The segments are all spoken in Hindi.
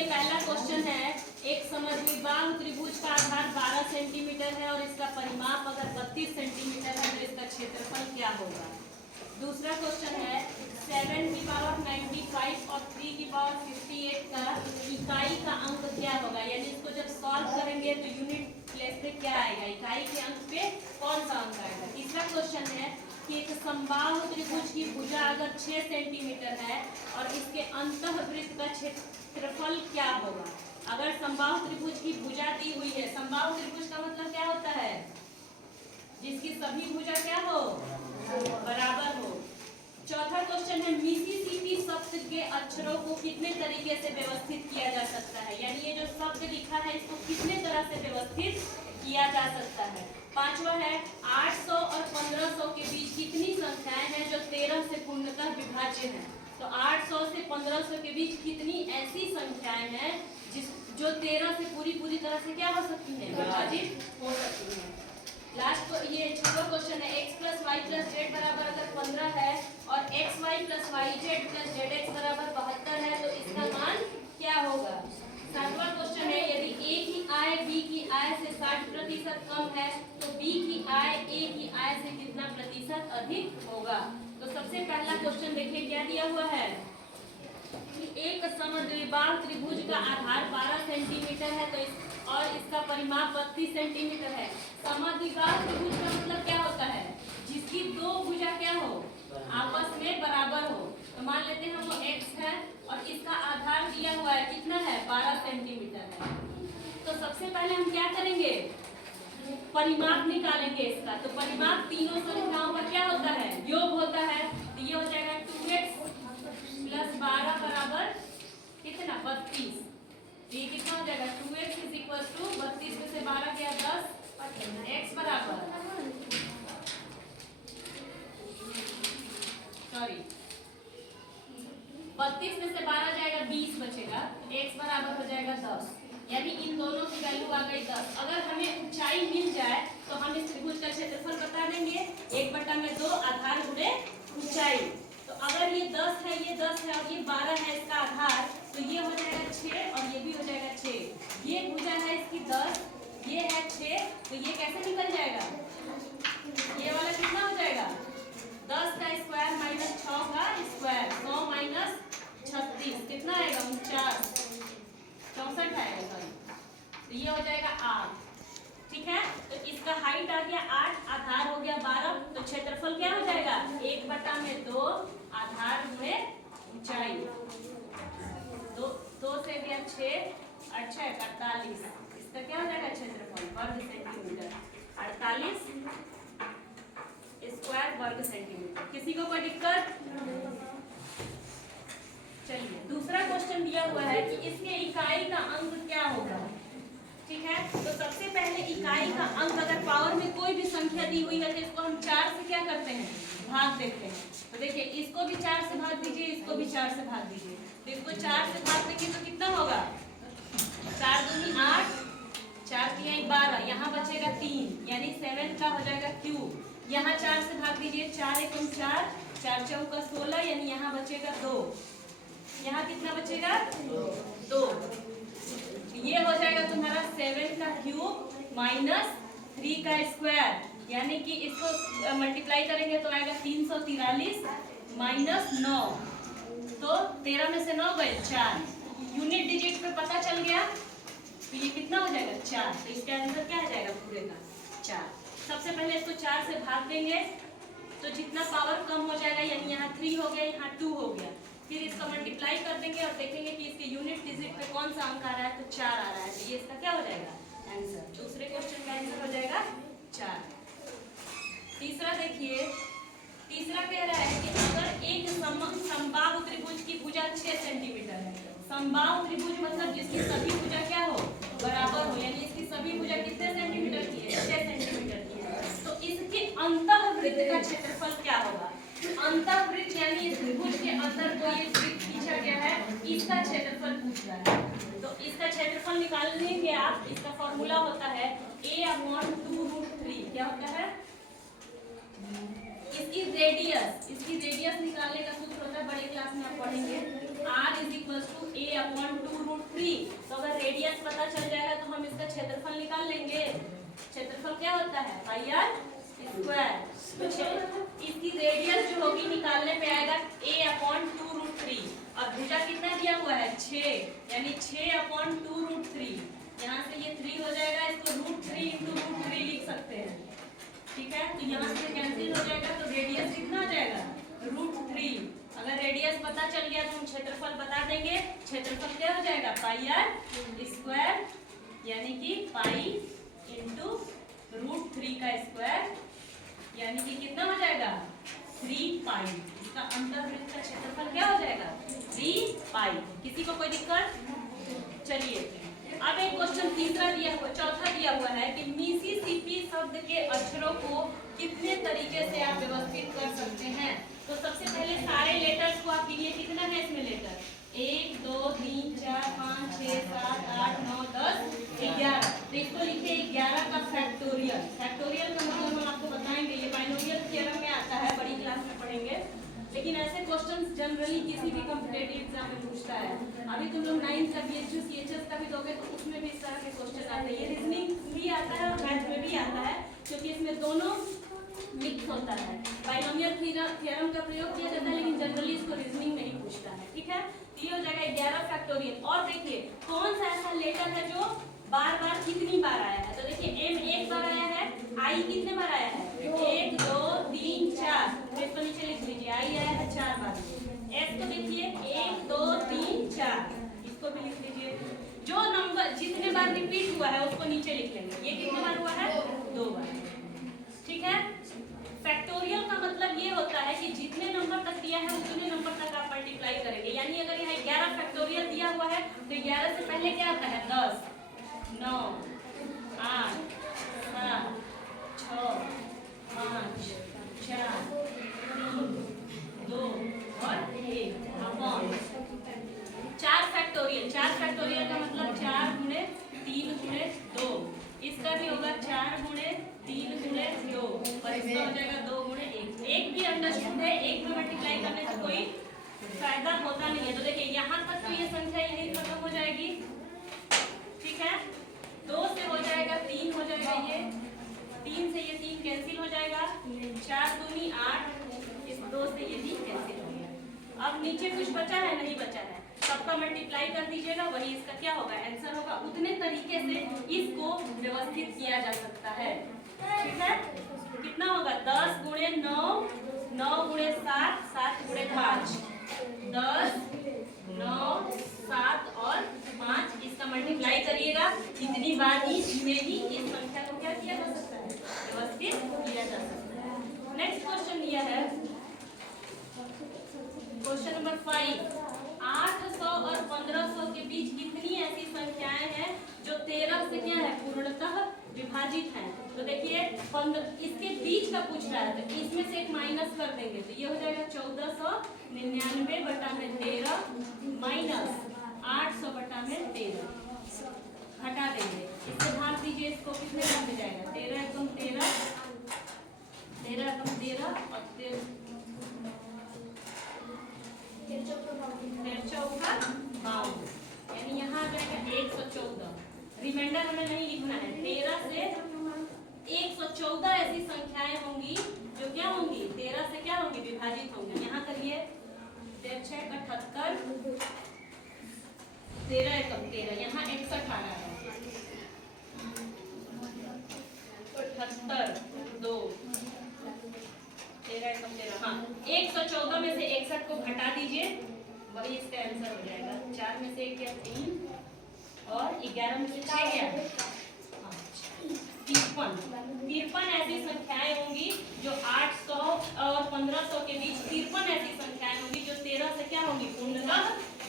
देखिए पहला क्वेश्चन है, एक समद्विबाहु त्रिभुज का आधार 12 सेंटीमीटर है और इसका परिमाप अगर 32 सेंटीमीटर है तो इसका क्षेत्रफल क्या होगा। दूसरा क्वेश्चन है 7 की पावर 95 और 3 की पावर 58 का इकाई का अंक क्या होगा, यानी इसको जब सॉल्व करेंगे तो यूनिट प्लेस पे क्या आएगा, इकाई के अंक पे कौन सा अंक आएगा। तीसरा क्वेश्चन है कि एक समबाहु त्रिभुज की भुजा अगर 6 सेंटीमीटर है और इसके अंतःवृत्त का क्षेत्रफल क्या होगा। अगर समबाहु त्रिभुज की भुजा दी हुई है, समबाहु त्रिभुज का मतलब क्या होता है, जिसकी सभी भुजा क्या हो, बराबर हो। चौथा क्वेश्चन है मिसिसिपी शब्द के अक्षरों को कितने तरीके से व्यवस्थित किया जा सकता है, यानी ये जो शब्द लिखा है इसको कितने तरह से व्यवस्थित किया जा सकता है। पांचवा है 800 और 1500 के बीच कितनी संख्याएं हैं जो 13 से पूर्णतः विभाज्य हैं। तो 800 से 1500 के बीच कितनी ऐसी संख्याएं हैं जो 13 से पूरी तरह से क्या हो सकती हैं, विभाजित हो सकती हैं। लास्ट ये छठवां क्वेश्चन है x plus y plus z बराबर अगर 15 है और x y plus y z plus z x बराबर 72 है तो इसका मान क्या होगा। सातवां क्वेश्चन है यदि a की आय b की आय से 60% कम है तो b की आय a की आय से कितना प्रतिशत अधिक होगा। तो सबसे पहला क्वेश्चन देखिए क्या दिया हुआ है कि एक समद्विबाहु त्रिभुज का आधार 12 सेंटीमीटर है तो और इसका परिमाप 32 सेंटीमीटर है। समद्विबाहु त्रिभुज का मतलब क्या होता है, जिसकी दो भुजा क्या हो, आपस में बराबर हो। तो मान लेते हैं वो x है और इसका आधार दिया हुआ है कितना है, 12 सेंटीमीटर है। तो सबसे पहले हम क्या करेंगे, परिमाप निकालेंगे इसका। तो परिमाप तीनों संख्याओं का क्या होता है, योग होता है। तो ये हो जाएगा 2x प्लस 12 बराबर कितना, 32। ये कितना हो जाएगा 2x इज इक्वल टू 32 में से 12 गया 10, x बराबर सॉरी 32 में से 12 जाएगा 20 बचेगा, x बराबर हो जाएगा 10। यानी इन दोनों की वैल्यू आ गई 10। अगर हमें ऊंचाई मिल जाए तो हम इस त्रिभुज का क्षेत्रफल बता देंगे 1/2 आधार गुणे ऊंचाई। तो अगर ये 10 है, ये 10 है और ये 12 है इसका आधार, तो ये हो जाएगा 6 और ये भी हो जाएगा 6। ये भुजा है इसकी 10, ये है 6, तो ये कैसे निकल जाएगा, ये वाला कितना हो जाएगा 10 का स्क्वायर माइनस 6 का स्क्वायर, 100 माइनस 36 कितना आएगा 49, 64 आएगा सॉरी। तो ये हो जाएगा 8, ठीक है। तो इसका हाइट आ गया 8, आधार हो गया 12, तो क्षेत्रफल क्या हो जाएगा 1/2 आधार गुणे ऊंचाई। 2 से गया 6 और 6 48, इसका क्या हो जाएगा क्षेत्रफल वर्ग सेंटीमीटर, 48 स्क्वायर वर्ग सेंटीमीटर। किसी को कोई दिक्कत। चलिए दूसरा क्वेश्चन दिया हुआ है कि इसके इकाई का अंक क्या होगा, ठीक है। तो सबसे पहले इकाई का अंक अगर पावर में कोई भी संख्या दी हुई है तो इसको हम 4 से क्या करते हैं, भाग देते हैं। तो देखिए इसको भी 4 से भाग दीजिए, इसको भी 4 से भाग दीजिए। तो इसको 4 से भाग देंगे तो कितना होगा, 4 दूनी 8, 4 3 12, यहाँ बचेगा 3 यानी 7 का हो जाएगा क्यूब। यहाँ 4 से भाग दीजिए, 4 एकम 4, 4 चौका 16 यानी यहाँ बचेगा 2, यहाँ कितना बचेगा 2। ये हो जाएगा तुम्हारा 7 का क्यूब माइनस 3 का स्क्वायर, यानी कि इसको मल्टीप्लाई करेंगे तो आएगा 343 माइनस 9, तो 13 में से 9 गए 4, यूनिट डिजिट पे पता चल गया। तो ये कितना हो जाएगा 4, तो इसका आंसर क्या आ जाएगा पूरे का 4। सबसे पहले इसको 4 से भाग देंगे तो जितना पावर कम हो जाएगा, यानी यहाँ 3 हो गया, यहाँ 2 हो गया। फिर इसका मल्टीप्लाई कर देंगे और देखेंगे कि इसके यूनिट डिजिट पे कौन सा अंक आ रहा है, तो 4 आ रहा है। तो ये इसका क्या हो जाएगा आंसर, दूसरे क्वेश्चन का आंसर हो जाएगा 4। तीसरा देखिए, तीसरा कह रहा है कि अगर एक समबाहु त्रिभुज की भुजा 6 सेंटीमीटर है, समबाहु त्रिभुज मतलब जिसकी सभी भुजा क्या हो, बराबर हो, यानी इसकी सभी भुजा कितने सेंटीमीटर की है, 6 सेंटीमीटर की है। तो इसके अंतःवृत्त का क्षेत्रफल क्या होगा। अंतःवृत्त यानी इस त्रिभुज के अंदर कोई वृत्त खींचा गया है, इसका क्षेत्रफल पूछ रहा है। तो इसका क्षेत्रफल निकालने के आप, इसका फॉर्मूला होता है a/2√3। क्या होता है, इसकी रेडियस निकालने का सूत्र होता है, बड़े क्लास में आप पढ़ेंगे, r = a/2√3। रेडियस पता चल जाएगा तो हम इसका क्षेत्रफल निकाल लेंगे। क्षेत्रफल क्या होता है पाई आर स्क्वायर। तो इसकी रेडियस जो होगी निकालने पे आएगा a/2√3 और भुजा कितना दिया हुआ है 6 यानी 6/2√3। यहाँ से ये 3 हो जाएगा, इसको √3 × √3 लिख सकते हैं। ठीक है, तो यहाँ से कैंसिल हो जाएगा तो रेडियस कितना आ जाएगा √3। अगर रेडियस पता चल गया तो हम क्षेत्रफल बता देंगे। क्षेत्रफल क्या हो जाएगा पाई आर स्क्वायर यानी कि पाई इंटू √3 का स्क्वायर यानी कि कितना हो जाएगा 3 पाई। इसका अंतर्वृत्त का क्षेत्रफल क्या हो जाएगा 3 पाई। किसी को कोई दिक्कत? चलिए अब एक क्वेश्चन तीसरा दिया हुआ, चौथा दिया हुआ है कि मिसिसिपी शब्द के अक्षरों को कितने तरीके से आप व्यवस्थित कर सकते हैं। तो सबसे पहले सारे लेटर्स को आप गिनिए, कितना है इसमें लेटर 1 2 3 4 5 6 7 8 9 10 11। तो इसको लिखिए 11 का फैक्टोरियल। फैक्टोरियल का मतलब हम आपको बताएंगे, ये बाइनोमियल थ्योरम में आता है, बड़ी क्लास में पढ़ेंगे। लेकिन ऐसे क्वेश्चंस जनरली किसी भी कॉम्पिटिटिव एग्जाम में पूछता है। अभी तुम लोग 9th का BHU CHS का भी दोगे तो उसमें भी इस तरह के क्वेश्चन आते हैं। ये रीजनिंग भी आता है और मैथ में भी आता है क्योंकि इसमें दोनों मिक्स होता है। बाइनोमियल थ्योरम का प्रयोग किया जाता है लेकिन जनरली इसको रीजनिंग में ही पूछता है। ठीक है, तो ये हो जाएगा 11 फैक्टोरियल। और देखिए कौन सा ऐसा लेटर है जो बार बार कितनी बार आया है। तो देखिए M एक बार आया है, I कितने बार आया है 1 2 3 4। तो इसको नीचे लिख लीजिए I आया है 4 बार। S को देखिए 1 2 3 4, इसको भी लिख लीजिए। जो नंबर जितने बार रिपीट हुआ है उसको नीचे लिख लेंगे। ये कितने बार हुआ है 2 बार। ठीक है, फैक्टोरियल का मतलब ये होता है कि जितने नंबर तक दिया है उतने नंबर तक आप मल्टीप्लाई करेंगे। यानी अगर यहाँ 11 फैक्टोरियल दिया हुआ है तो 11 से पहले क्या आता है 10 9 8 7 6 5 4 3 2 और 1 अपॉन 4 फैक्टोरियल। 4 फैक्टोरियल का मतलब 4 गुणे 3 गुणे 2। इसका भी होगा 4 गुणे 3 गुणे 2 और इसका हो जाएगा 2 गुणे 1। एक भी अंडरस्टूड है, एक में मल्टीप्लाई करने से कोई फायदा होता नहीं है। तो देखिए यहाँ तक तो ये संख्या यही खत्म हो जाएगी। ठीक है, 2 से हो जाएगा 3 हो जाएगा, ये 3 से ये 3 कैंसिल हो जाएगा, 4 दूनी 8, इस 2 से ये भी कैंसिल हो गया। अब नीचे कुछ बचा है नहीं बचा है, सबका मल्टीप्लाई कर दीजिएगा, वही इसका क्या होगा आंसर होगा। उतने तरीके से इसको व्यवस्थित किया जा सकता है। ठीक है, कितना होगा 10 गुणे 9 9 गुणे 7 7 गुणे 5 10 9 7 और 5। इसका मल्टीप्लाई करिएगा, कितनी बार इसमें ही इस संख्या को क्या किया जा सकता है व्यवस्थित किया जा सकता है। नेक्स्ट क्वेश्चन दिया है क्वेश्चन नंबर 5। 800 और 1500 के बीच कितनी ऐसी संख्याएं हैं जो 13 से क्या है पूर्णतः विभाजित हैं। तो देखिए इसके बीच का पूछ रहा है तो इसमें से एक माइनस कर देंगे तो ये हो जाएगा 1499 बटा में 13 माइनस 800 बटा में 13 हटा देंगे। इससे भाग दीजिए, इसको कितने बार में जाएगा 13 एकम 13 13 एकम 13 और 13 चौका 52 यानी यहाँ आ जाएगा 114। रिमाइंडर हमें नहीं लिखना है। 13 से 114 ऐसी संख्याएं होंगी जो क्या होंगी 13 से क्या होंगी विभाजित होंगी। यहाँ करिए 13 78 13 एकम 13, यहाँ 61 आ रहा है 78 2 13 एकम 13। हाँ 114 में से 61 को घटा दीजिए, वही इसका आंसर हो जाएगा। 4 में से 1 गया 3 और 11 में से 6 गया 53 ऐसी संख्याएं होंगी जो 800 और 1500 के बीच 53 ऐसी संख्याएं होंगी जो 13 से क्या होंगी पूर्णतः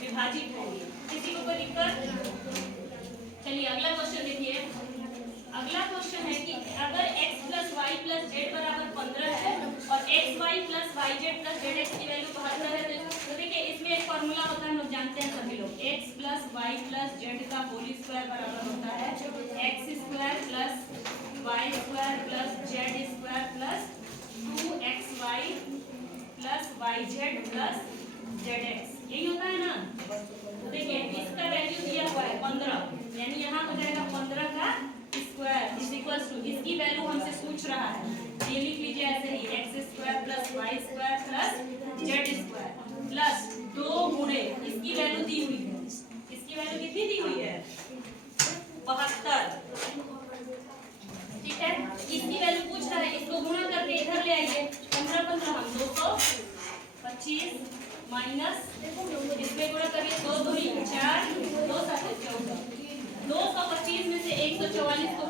विभाजित होंगी। किसी को कोई दिक्कत? चलिए अगला क्वेश्चन देखिए। अगला क्वेश्चन है कि अगर x plus y plus z बराबर 15 है और x y plus y z plus z x की वैल्यू 72 है तो देखिए इसमें एक फॉर्मूला होता है, हम लोग जानते हैं सभी लोग। x plus y plus z का होल स्क्वायर बराबर होता है x square plus y square plus z square plus 2xy plus y z plus z x, यही होता है ना। तो देखिए इसका वैल्यू दिया हुआ है 15 यानी प्लस 2 गुणे इसकी वैल्यू दी हुई है, इसकी वैल्यू कितनी दी हुई है 72, ठीक है। इसकी वैल्यू पूछ रहा है, इसको गुणा करके इधर ले आइए, 15 15 हम 225 माइनस इसमें गुणा करिए 2 दूनी 4 2 7 14, 225 में से 144 को